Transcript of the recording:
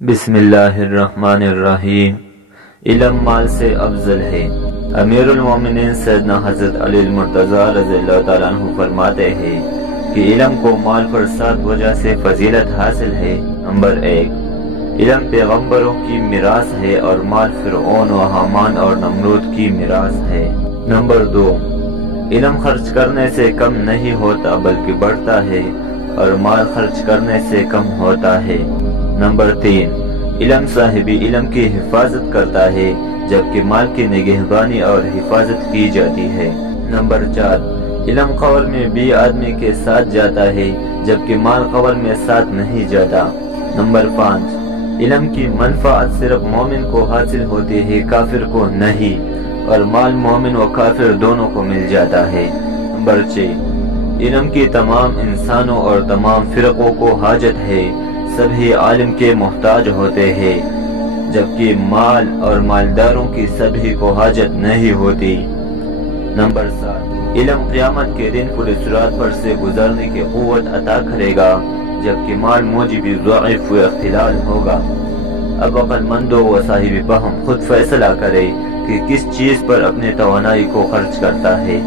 بسم اللہ الرحمن الرحیم۔ علم مال سے افضل ہے۔ امیر المومنین سیدنا حضرت علی المرتضی رضی اللہ تعالیٰ عنہ فرماتے ہیں کہ علم کو مال پر 7 وجہ سے فضیلت حاصل ہے۔ نمبر 1، علم پیغمبروں کی میراث ہے اور مال فرعون و حامان اور نمرود کی میراث ہے۔ نمبر 2، علم خرچ کرنے سے کم نہیں ہوتا بلکہ بڑھتا ہے اور مال خرچ کرنے سے کم ہوتا ہے۔ نمبر 3، علم صاحب علم کی حفاظت کرتا ہے جبکہ مال کی نگہبانی اور حفاظت کی جاتی ہے۔ نمبر 4، علم قبر میں بھی آدمی کے ساتھ جاتا ہے جبکہ مال قبر میں ساتھ نہیں جاتا۔ نمبر 5، علم کی منفعت صرف مومن کو حاصل ہوتی ہے، کافر کو نہیں، اور مال مومن و کافر دونوں کو مل جاتا ہے۔ نمبر 6، علم کی تمام انسانوں اور تمام فرقوں کو حاجت ہے، سبھی عالم کے محتاج ہوتے ہیں جبکہ مال اور مالداروں کی سبھی کو حاجت نہیں ہوتی۔ نمبر 7، علم قیامت کے دن پورے صراط پر سے گزرنے کی قوت عطا کرے گا جبکہ مال موجب ضعف و اختلال ہوگا۔ اب عقل مندوں و صاحب فہم خود فیصلہ کرے کہ کس چیز پر اپنے توانائی کو خرچ کرتا ہے۔